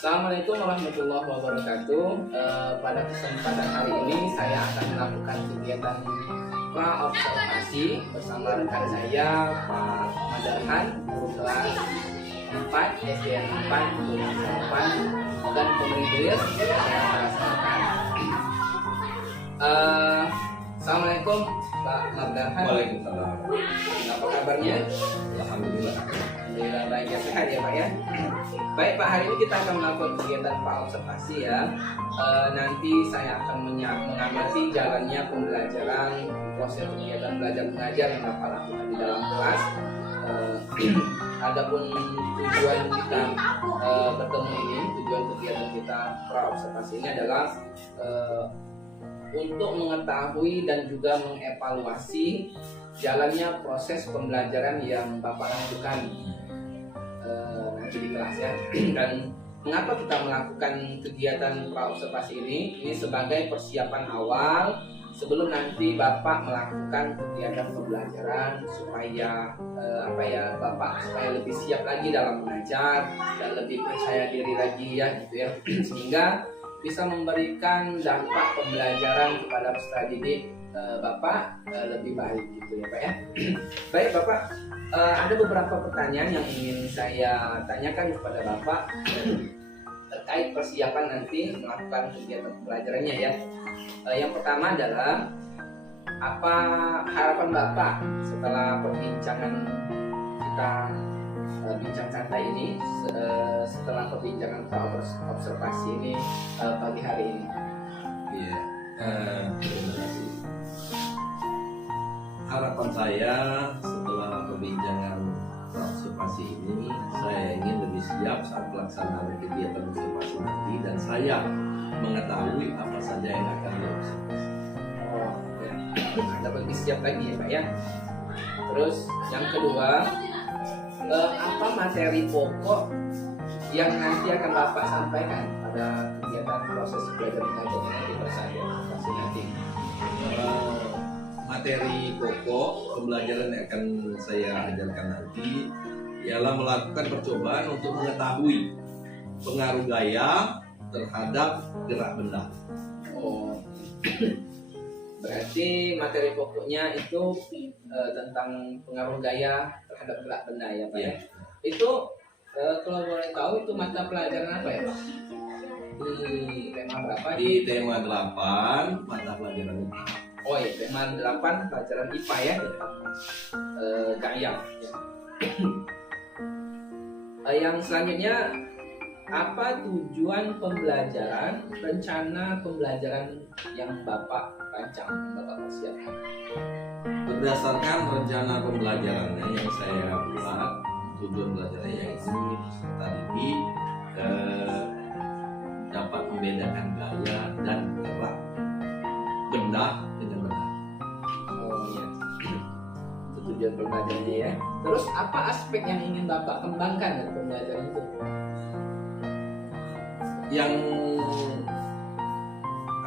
Assalamualaikum warahmatullahi wabarakatuh. Pada kesempatan hari ini saya akan melakukan kegiatan praobservasi bersama rekan saya Pak Madarhan, guru kelas 4 SDN 4 Gunung Sarapan, dan pemberi tulis saya melaksanakan. Assalamualaikum Pak Madarhan. Waalaikumsalam. Apa kabarnya? Alhamdulillah. Alhamdulillah baik ya, sehat ya Pak ya. Baik Pak, hari ini kita akan melakukan kegiatan praobservasi ya. Nanti saya akan mengamati jalannya pembelajaran, proses kegiatan belajar mengajar yang Bapak lakukan di dalam kelas. Adapun tujuan kita bertemu ini, tujuan kegiatan kita praobservasi ini adalah untuk mengetahui dan juga mengevaluasi jalannya proses pembelajaran yang Bapak lakukan nanti di kelas ya. Dan mengapa kita melakukan kegiatan praobservasi ini? Ini sebagai persiapan awal sebelum nanti Bapak melakukan kegiatan pembelajaran supaya Bapak supaya lebih siap lagi dalam mengajar dan lebih percaya diri lagi ya gitu ya. Sehingga bisa memberikan dampak pembelajaran kepada peserta didik Bapak lebih baik gitu ya Pak ya. Baik Bapak, ada beberapa pertanyaan yang ingin saya tanyakan kepada Bapak terkait persiapan nanti melakukan kegiatan pembelajarannya ya. Yang pertama adalah apa harapan Bapak setelah perbincangan kita bincang santai ini, setelah perbincangan observasi ini pagi hari ini? Iya, terima kasih. Harapan saya setelah perbincangan observasi ini, saya ingin lebih siap saat pelaksanaan kegiatan observasi nanti, dan saya mengetahui apa saja yang akan diobservasi. Oh ya, ada lebih siap lagi ya Pak ya. Terus yang kedua, apa materi pokok yang nanti akan Bapak sampaikan pada kegiatan proses belajar mengajar nanti pada saat observasi nanti? Materi pokok pembelajaran yang akan saya ajarkan nanti ialah melakukan percobaan untuk mengetahui pengaruh gaya terhadap gerak benda. Oh, berarti materi pokoknya itu tentang pengaruh gaya terhadap gerak benda ya Pak ya? Itu kalau boleh tahu itu mata pelajaran apa ya Pak? Di tema berapa? Di tema 8 mata pelajaran ini. Oh ya, tema 8 pelajaran IPA ya, gaya. Yang selanjutnya, apa tujuan pembelajaran, rencana pembelajaran yang Bapak rancang, Bapak persiapkan? Berdasarkan rencana pembelajarannya yang saya buat, tujuan belajarnya yaitu peserta didik dapat membedakan gaya dan gerak benda dengan benda. Oh iya, itu tujuan pembelajarannya ya. Terus apa aspek yang ingin Bapak kembangkan dari pembelajaran itu? Yang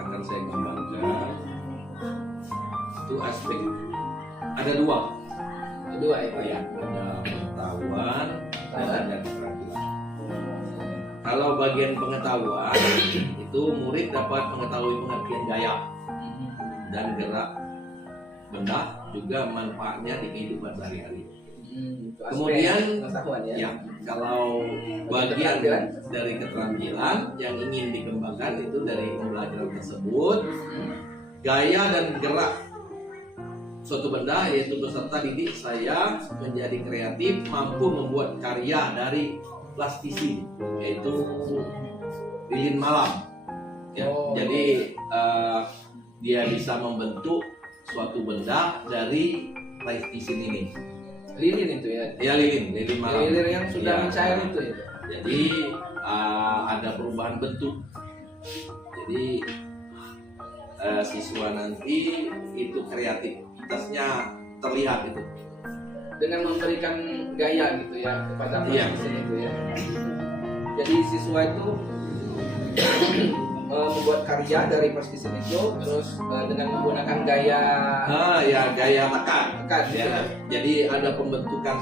akan saya kembangkan itu aspek ada dua Kedua ya Pak ya? ada pengetahuan dan ada keterampilan. Kalau bagian pengetahuan itu murid dapat mengetahui pengertian gaya dan gerak benda, juga manfaatnya di kehidupan sehari-hari. Kemudian ya, kalau bagian dari keterampilan yang ingin dikembangkan itu dari pembelajaran tersebut, gaya dan gerak suatu benda, yaitu peserta didik saya menjadi kreatif, mampu membuat karya dari plastisi, yaitu lilin malam ya. Jadi dia bisa membentuk suatu benda dari plastisi ini. Lilin itu ya? Ya, lilin malam. Lilin yang sudah Ya. mencair itu ya? Jadi ada perubahan bentuk. Jadi siswa nanti itu kreativitasnya terlihat itu. Dengan memberikan gaya gitu ya kepada pelajaran itu ya. Jadi siswa itu membuat karya dari persisien itu, terus dengan menggunakan gaya gaya tekan tekan gitu ya. ya. Jadi ada pembentukan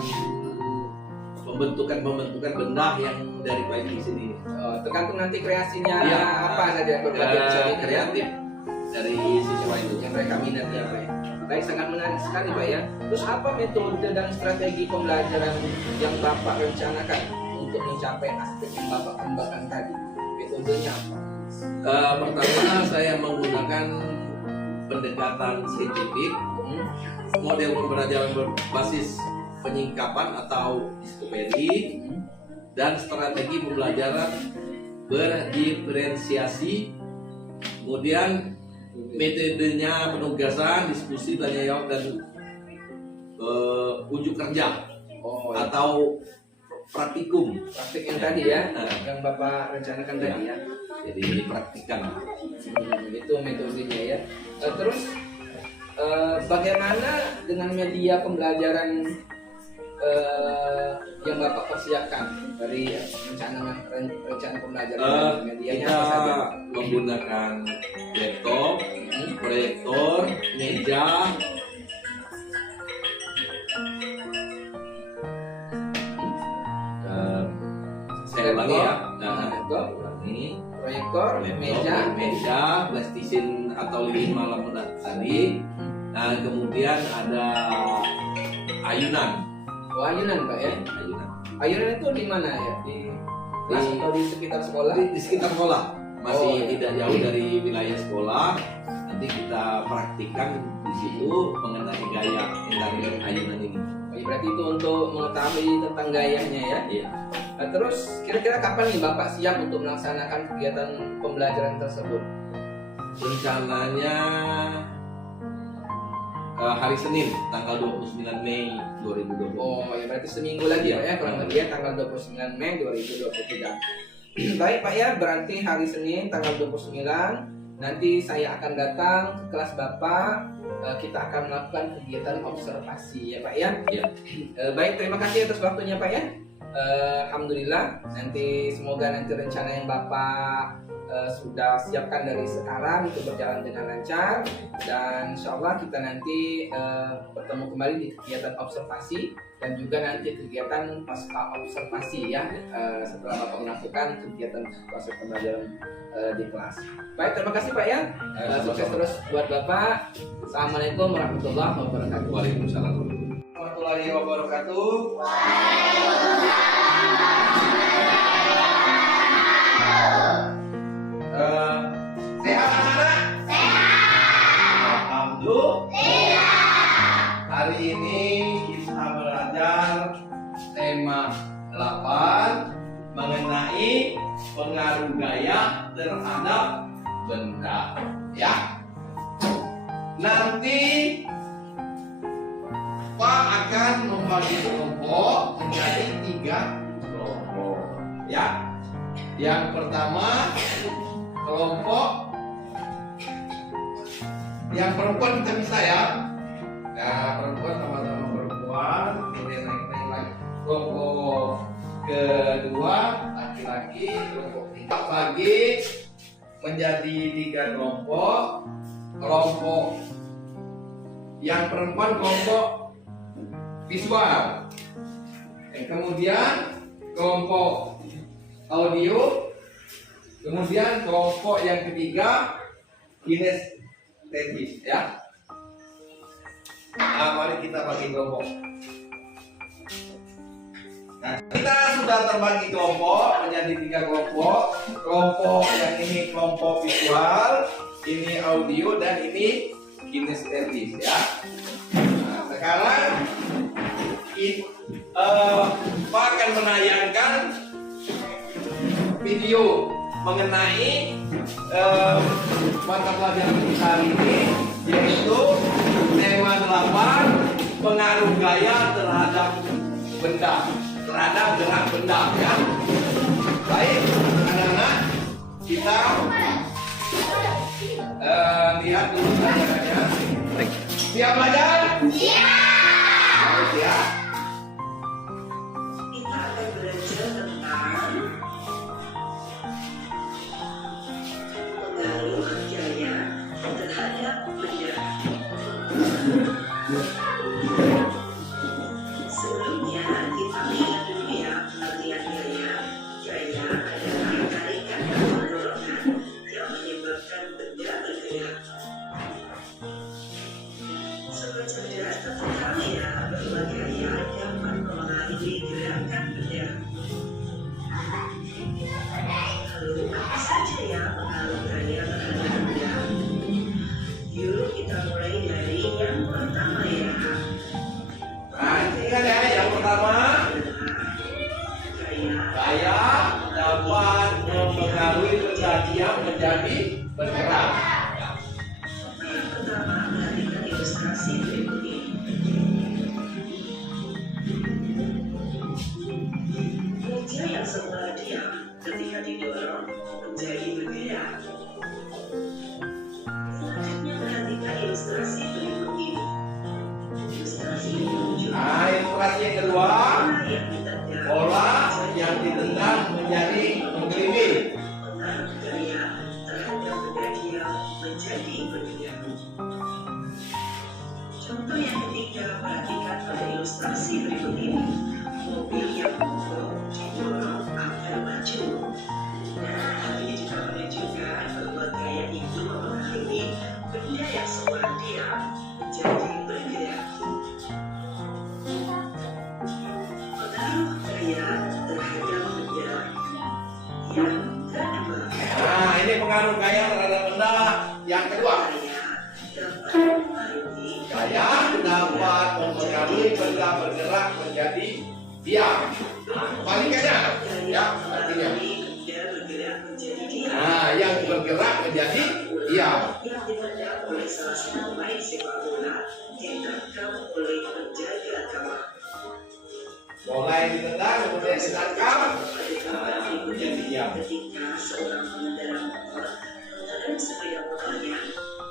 pembentukan benda yang dari pagi di sini. Tergantung nanti kreasinya Iya. apa saja berbagai macam ini, kreatif dari siswa itu. yang mereka minat ya Pak. Baik, sangat menarik sekali Pak ya. Terus apa metode dan strategi pembelajaran yang Bapak rencanakan untuk mencapai aspek yang Bapak kembangkan tadi? Metodenya apa? Pertama saya menggunakan pendekatan saintifik, model pembelajaran berbasis penyingkapan atau diskoperi, dan strategi pembelajaran berdiferensiasi. Kemudian metodenya penugasan, diskusi, tanya jawab, dan ujuk kerja atau praktikum. Praktik yang tadi ya, yang Bapak rencanakan tadi ya. Jadi dipraktikkan. Itu metodenya ya. Terus bagaimana dengan media pembelajaran yang Bapak persiapkan dari rencana pembelajaran? Medianya Kita apa saja? menggunakan laptop, proyektor, meja, saya ulangi ya. Laptop, Ulangi. proyektor, meja. PlayStation atau lini malam tadi. Nah, kemudian ada ayunan. Oh, ayunan Pak ya. Ayunan. Ayunan itu di mana ya? Di kelas atau di sekitar sekolah? Di sekitar sekolah, masih Oh, iya. tidak jauh dari wilayah sekolah. Nanti kita praktikkan di situ mengenai gaya tentang ayunan ini. Oh, berarti itu untuk mengetahui tentang gayanya ya. Iya. Nah, terus kira-kira kapan nih Bapak siap untuk melaksanakan kegiatan pembelajaran tersebut? Rencananya hari Senin, tanggal 29 Mei 2020. Oh, ya berarti seminggu lagi Pak ya, kurang lebih ya, tanggal 29 Mei 2023. Baik Pak ya, berarti hari Senin tanggal 29 nanti saya akan datang ke kelas Bapak. Kita akan melakukan kegiatan observasi ya Pak ya. Iya. Baik, terima kasih atas waktunya Pak ya. Alhamdulillah, nanti semoga nanti rencana yang Bapak sudah siapkan dari sekarang itu berjalan dengan lancar, dan insya Allah kita nanti bertemu kembali di kegiatan observasi dan juga nanti kegiatan pasca observasi ya, setelah Bapak melakukan kegiatan proses pembelajaran di kelas. Baik, terima kasih Pak ya. Sukses terus buat Bapak. Assalamualaikum warahmatullahi wabarakatuh. Waalaikumsalam Warahmatullahi wabarakatuh. Sehat anak-anak? Sehat. Alhamdulillah. Hari ini kita belajar tema 8 mengenai pengaruh gaya terhadap benda. Ya. Nanti Pak akan membagi kelompok menjadi 3 kelompok. Ya. Yang pertama kelompok yang perempuan kita bisa ya. Nah, perempuan sama-sama perempuan, kemudian naik lagi. Kelompok kedua laki-laki, kelompok ketiga bagi menjadi 3 kelompok. Kelompok yang perempuan kelompok visual. Dan kemudian kelompok audio. Kemudian kelompok yang ketiga kinestetis ya. Nah, mari kita bagi kelompok. Nah, kita sudah terbagi kelompok menjadi 3 kelompok. Kelompok yang ini kelompok visual, ini audio, dan ini kinestetis ya. Nah, sekarang Pak akan menayangkan video mengenai mata pelajaran kita hari ini, yaitu tema 8 pengaruh gaya terhadap benda, terhadap gerak benda ya. Baik anak-anak, kita lihat dulu pelajarannya. Siap belajar? Siap. Siap. Kita akan belajar tentang pengaruh gaya terhadap benda. Sebelumnya kita lihat dulu ya dapat memengaruhi gerakan benda. Lalu apa saja yang mengaruh gaya terhadap benda? Yuk kita mulai dari yang pertama ya. Nah, ini kan ya yang pertama, gaya dapat mempengaruhi benda diam menjadi bergerak. Yang pertama, perhatikan ilustrasi berikut ini. Meja yang semula diam ketika didorong menjadi bergerak. Selanjutnya perhatikan ilustrasi berikut ini. Ilustrasi ini menunjukkan Nah, ilustrasi yang kedua, bola yang ditendang bola yang ditendang menjadi menggelinding. pengaruh gaya terhadap benda diam menjadi bergerak. Contoh yang ketiga, perhatikan pada ilustrasi berikut ini. Mobil yang mogok didorong agar maju. Nah, hal ini juga menunjukkan bahwa gaya itu mempengaruhi benda yang semula diam menjadi bergerak. Pengaruh gaya terhadap benda yang kedua. Nah, ini pengaruh gaya terhadap benda yang kedua. Gaya dapat mempengaruhi Gaya dapat mempengaruhi benda bergerak menjadi diam. Kebalikannya, ya, artinya. benda bergerak menjadi diam. Nah, yang bergerak menjadi diam. Yang dipandang oleh salah satu pemain sepak bola ditangkap oleh penjaga gawang. Bola yang ditendang kemudian ditangkap, nah, menjadi diam. Ketika seorang pengendara motor mengerem sepeda motornya,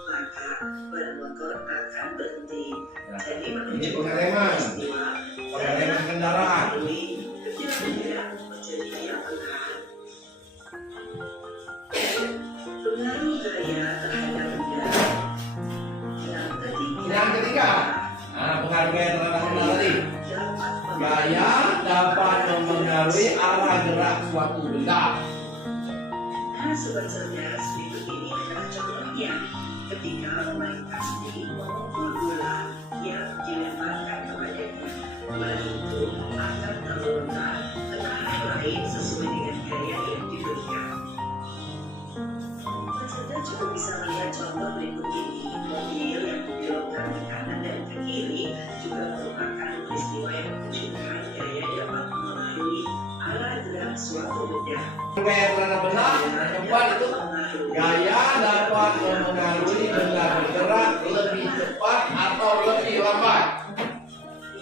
maka ban motor akan berhenti. Nah, Jadi ini pengereman. peristiwa Pengereman kendaraan. benda bergerak menjadi diam perlahan. Pengaruh gaya terhadap benda. Yang ketiga, nah, pengaruh gaya terhadap benda tadi. dapat Gaya dapat mempengaruhi arah gerak suatu benda. Nah, sobat cerdas, berikut ini adalah contohnya. Ketika pemain pasti memukul bola yang dilemparkan kepadanya, bola itu akan terlontar ke arah lain sesuai dengan gaya yang diberikan. Peserta juga bisa melihat contoh berikut ini. Mobil yang dibelokkan ke kanan dan ke kiri juga merupakan peristiwa yang menunjukkan gaya dapat mempengaruhi arah gerak suatu benda. Gaya terhadap benda yang keempat itu gaya dapat mempengaruhi benda bergerak lebih cepat atau lebih lambat.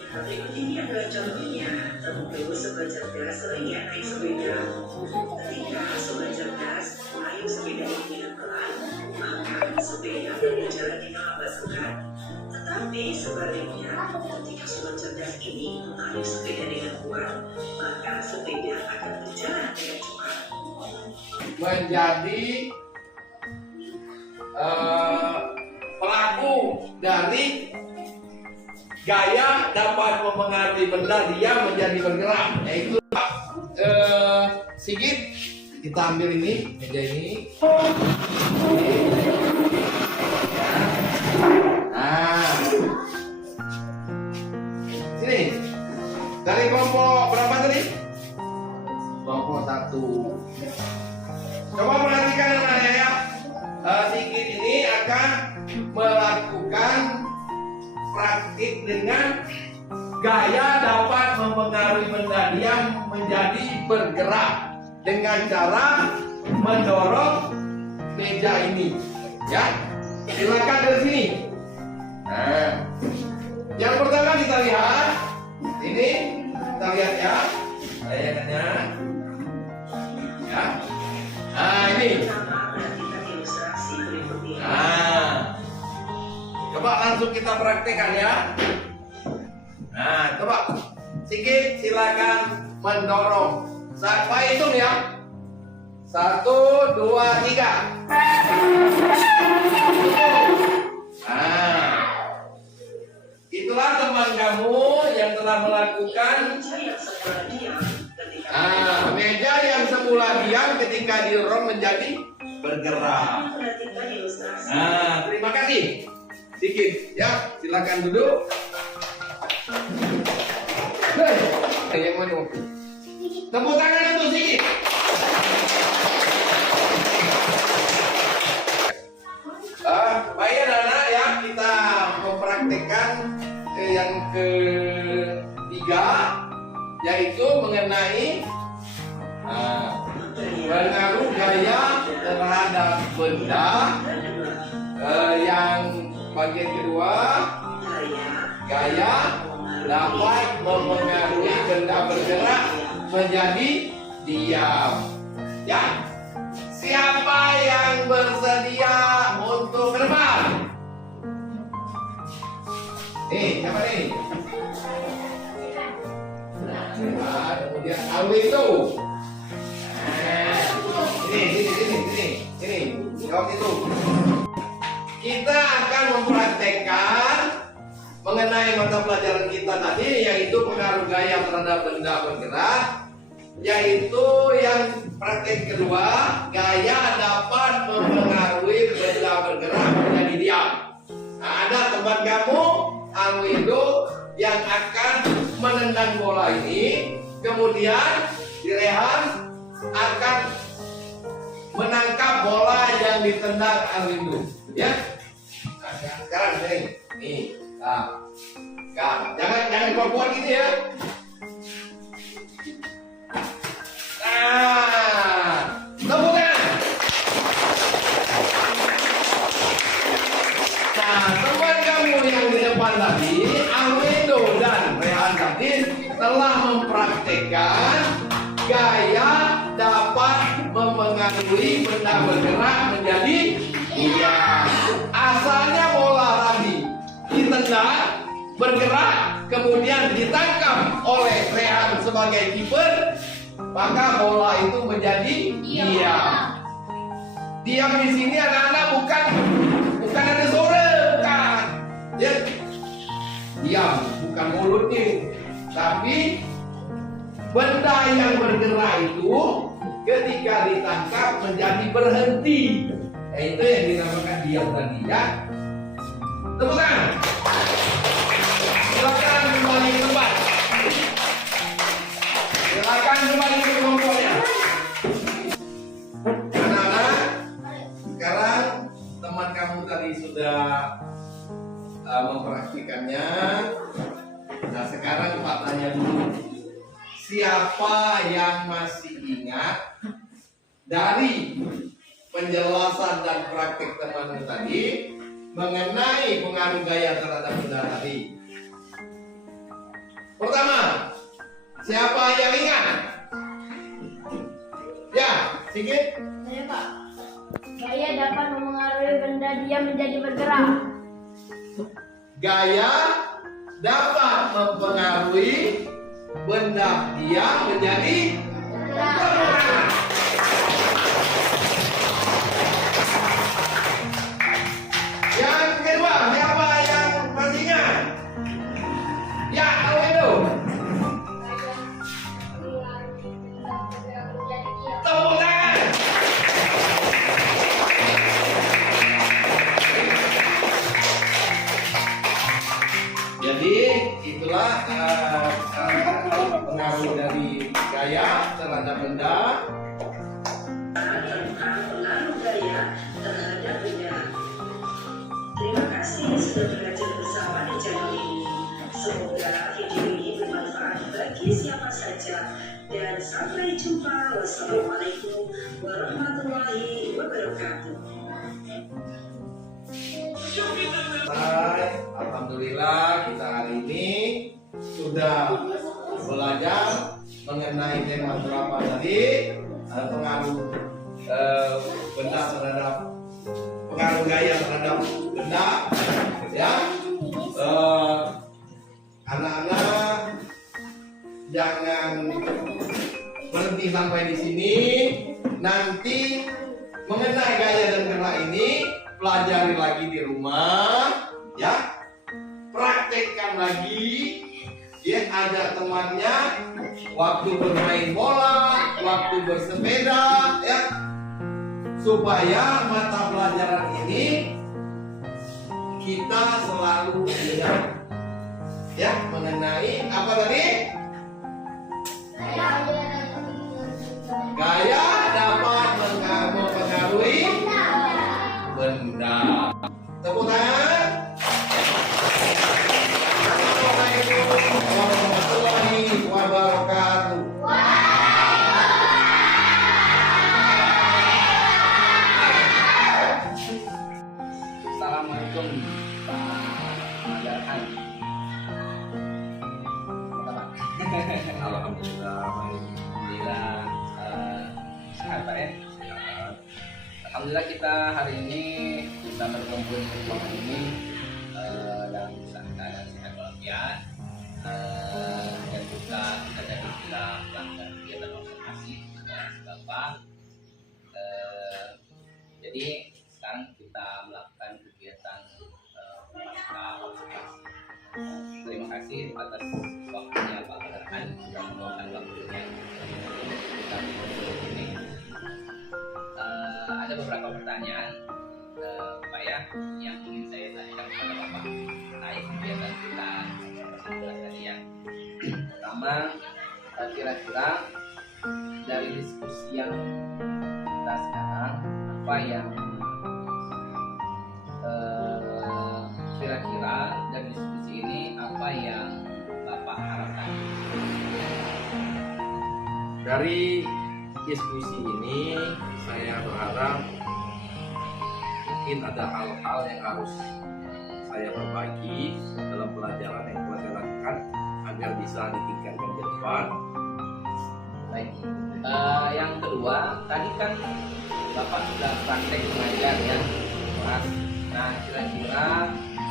Berikut ini adalah contohnya. Tentu sobat cerdas sering ya naik sepeda. Ketika sobat cerdas mengayuh sepeda ini dengan pelan, maka sepeda berjalan dengan lambat bukan? Tetapi sebaliknya, ketika sobat cerdas ini mengayuh sepeda dengan kuat, maka sepeda akan berjalan dengan cepat. Menjadi pelaku dari gaya dapat mempengaruhi benda diam menjadi bergerak, yaitu Sigit. Kita ambil ini meja ini. Nah, sini dari kelompok berapa tadi? Kelompok 1. Coba perhatikan anak-anak ya. Sigit ini akan melakukan praktik dengan gaya dapat mempengaruhi benda diam menjadi bergerak dengan cara mendorong meja ini. Ya, silakan dari sini. Nah, yang pertama kita lihat ini, kita lihat ya, layangannya. Ya. Nah, ini. Pertama, perhatikan ilustrasi berikut ini. Nah, coba langsung kita praktekkan ya. Nah, coba Sigit silakan mendorong. Saya hitung ya. 1, 2, 3. Nah, itulah teman kamu yang telah melakukan. Meja yang semula diam ketika didorong menjadi bergerak. Nah, terima kasih. Sigit, ya, silakan duduk. Yang mana? Tepuk tangan untuk Sigi. Baik anak-anak ya, kita mempraktekkan yang ketiga, yaitu mengenai pengaruh gaya terhadap benda. Yang bagian kedua, gaya dapat mempengaruhi benda bergerak menjadi diam. Ya, siapa yang bersedia untuk terbang? Nih, siapa nih? Nah, kemudian Alwito. Sini, jawab itu. Kita akan mempraktekkan mengenai mata pelajaran kita tadi, yaitu pengaruh gaya terhadap benda bergerak, yaitu yang praktek kedua, gaya dapat mempengaruhi benda bergerak menjadi diam. Nah, ada teman kamu, Alwindo, yang akan menendang bola ini, kemudian Direhan akan menangkap bola yang ditendang Alwindo, ya. Nah, sekarang nih, nah, jangan kuat-kuat gitu ya. Nah, tepuk tangan. Nah, teman kamu yang di depan tadi, Alwindo dan Rehan tadi telah mempraktekkan gaya dapat mempengaruhi benda bergerak menjadi diam. Asalnya bola tadi ditendang, bergerak, kemudian ditangkap oleh Rehan sebagai kiper, maka bola itu menjadi diam. Diam di sini anak-anak bukan ada suara, bukan. Ya. Diam, bukan mulutnya, tapi benda yang bergerak itu ketika ditangkap menjadi berhenti. Nah, itu yang dinamakan diam tadi, ya. Tepuk tangan. Silakan kembali ke tempat. Silakan kembali ke kelompoknya. Anak-anak, sekarang teman kamu tadi sudah mempraktikannya. Nah, sekarang Pak tanya dulu. Siapa yang masih ingat dari penjelasan dan praktik teman tadi mengenai pengaruh gaya terhadap benda tadi? Pertama, siapa yang ingat? Ya, sedikit. Saya Pak. Gaya dapat mempengaruhi benda diam menjadi bergerak. Gaya dapat mempengaruhi benda diam menjadi bergerak. Yang kedua, siapa yang masih ingat? Ya, Alwindo. Tepuk tangan. Jadi itulah pengaruh dari gaya terhadap benda. Tentang pengaruh gaya terhadap benda. Terima kasih sudah belajar bersama di channel ini. Semoga video ini bermanfaat bagi siapa saja. Dan sampai jumpa. Wassalamualaikum warahmatullahi wabarakatuh. Alhamdulillah kita hari ini sudah belajar mengenai tema berapa tadi, pengaruh benda terhadap pengaruh gaya terhadap benda, ya. Anak-anak jangan berhenti sampai di sini. Nanti mengenai gaya dan gerak ini pelajari lagi di rumah, ya. Praktekkan lagi, ya. Ada temannya waktu bermain bola, waktu bersepeda, ya, supaya mata pelajaran ini kita selalu ingat, ya, mengenai apa tadi? wabarakatuh. Assalamualaikum Pak Madarhan. Alhamdulillah baik. Alhamdulillah sehat Pak ya. Sehat. Alhamdulillah kita hari ini bisa berkumpul di ruangan ini dalam kesehatan dan sehat walafiat, dan juga kita dari kita melakukan kegiatan observasi dengan Bapak. Jadi sekarang kita melakukan kegiatan pasca observasi. Terima kasih atas waktunya Pak Madarhan sudah meluangkan waktunya untuk kita berkumpul ini. Ada beberapa pertanyaan Pak ya yang ingin saya tanyakan kepada Bapak terkait kegiatan kita tadi ya. Pertama, kira-kira dari diskusi yang kita sekarang apa yang kira-kira dari diskusi ini apa yang Bapak harapkan? Dari diskusi ini saya berharap mungkin ada hal-hal yang harus saya perbaiki dalam pelajaran yang telah saya lakukan agar bisa ditingkatkan ke depan. Baik. Yang kedua, tadi kan Bapak sudah praktek mengajar ya, kelas. Nah, kira-kira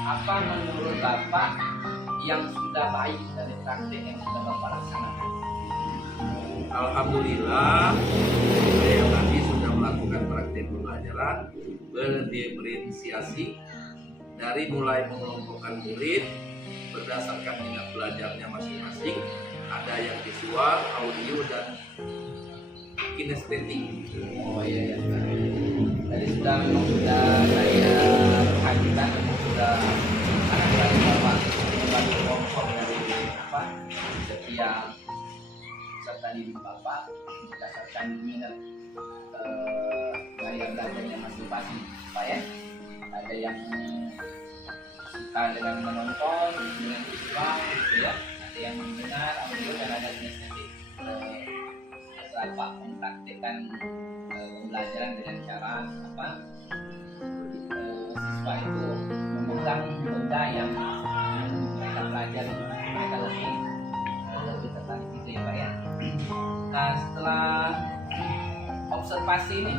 apa menurut Bapak yang sudah baik dari praktek yang sudah Bapak laksanakan? Alhamdulillah saya tadi sudah melakukan praktek pembelajaran berdiferensiasi dari mulai mengelompokkan murid berdasarkan minat belajarnya masing-masing, ada yang visual, audio, dan kinestetik. Oh iya, tadi memang sudah saya perhatikan dan sudah anak-anak Bapak membagi kelompok dari setiap peserta didik Bapak berdasarkan minat gaya belajarnya masing-masing Pak ya. Ada yang suka dengan menonton, dengan visual gitu ya, ada yang mendengar audio, dan ada kinestetik. Setelah Pak mempraktikkan pembelajaran dengan cara siswa itu memegang benda yang mereka pelajari, mereka lebih tertarik gitu ya Pak ya. Nah, setelah observasi ini,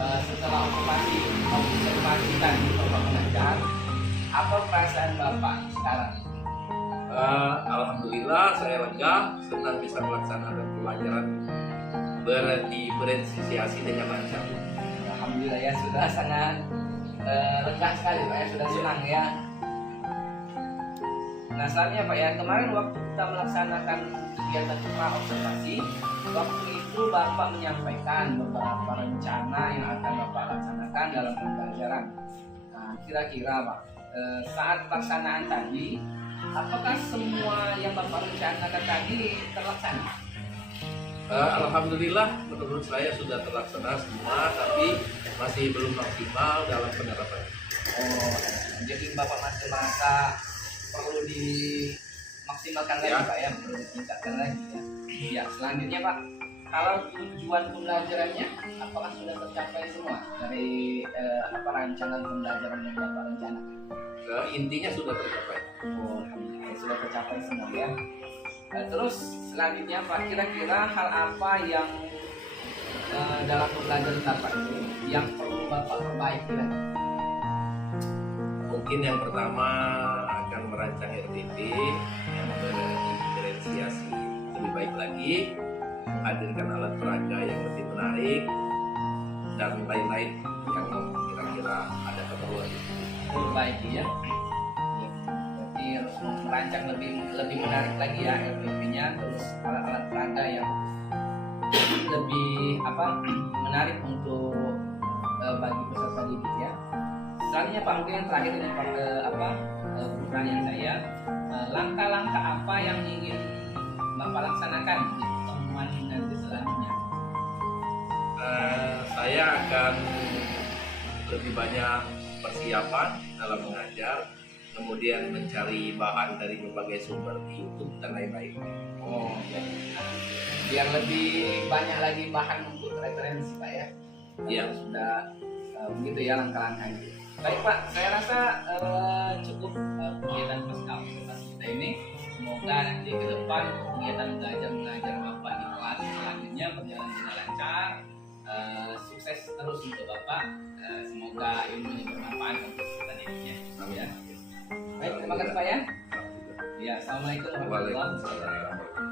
setelah observasikan Bapak mengajar, apa perasaan Bapak sekarang? Alhamdulillah saya lega, senang bisa melaksanakan pelajaran berdiferensiasi dengan lancar. Alhamdulillah ya, sudah sangat lega sekali Pak ya, sudah senang ya. Nah, selanjutnya Pak ya, kemarin waktu kita melaksanakan kegiatan observasi, waktu itu Bapak menyampaikan beberapa rencana yang akan Bapak laksanakan dalam pembelajaran. Nah, kira-kira Pak, saat pelaksanaan tadi, apakah semua yang Bapak rencanakan tadi terlaksana? Alhamdulillah menurut saya sudah terlaksana semua, tapi masih belum maksimal dalam penerapan. Oh, jadi Bapak masih merasa perlu dimaksimalkan lagi Ya. Pak ya, perlu ditingkatkan lagi ya. Ya, selanjutnya Pak, kalau tujuan pembelajarannya apakah sudah tercapai semua dari rancangan pembelajaran yang Bapak rencanakan? Intinya sudah tercapai. Oh, alhamdulillah sudah tercapai semua ya. Terus selanjutnya Pak, kira-kira hal apa yang dalam pembelajaran Bapak itu yang perlu Bapak perbaiki lagi? Mungkin yang pertama akan merancang RTP yang berdiferensiasi lebih baik lagi, menghadirkan alat peraga yang lebih menarik, dan lain-lain yang kira-kira ada keperluan. Perbaiki ya. Berarti harus merancang lebih menarik lagi ya RTP-nya, terus alat-alat peraga yang lebih menarik untuk bagi peserta didik ya. Selanjutnya Pak, mungkin yang terakhir ini pertanyaan saya, langkah-langkah apa yang ingin Bapak laksanakan di pertemuan nanti selanjutnya? Saya akan lebih banyak persiapan dalam mengajar, kemudian mencari bahan dari berbagai sumber di YouTube dan lain-lain. Oh, ya. Biar lebih banyak lagi bahan untuk referensi Pak ya. Iya. Sudah begitu ya langkah-langkahnya. Baik Pak, saya rasa cukup kegiatan pasca observasi kita ini. Semoga nanti ke depan kegiatan belajar mengajar Bapak di kelas selanjutnya berjalan dengan lancar. Sukses terus untuk Bapak. Semoga ilmunya bermanfaat untuk kita dirinya. Ya. Baik, terima kasih Pak ya. Ya, assalamualaikum warahmatullahi wabarakatuh. Waalaikumsalam.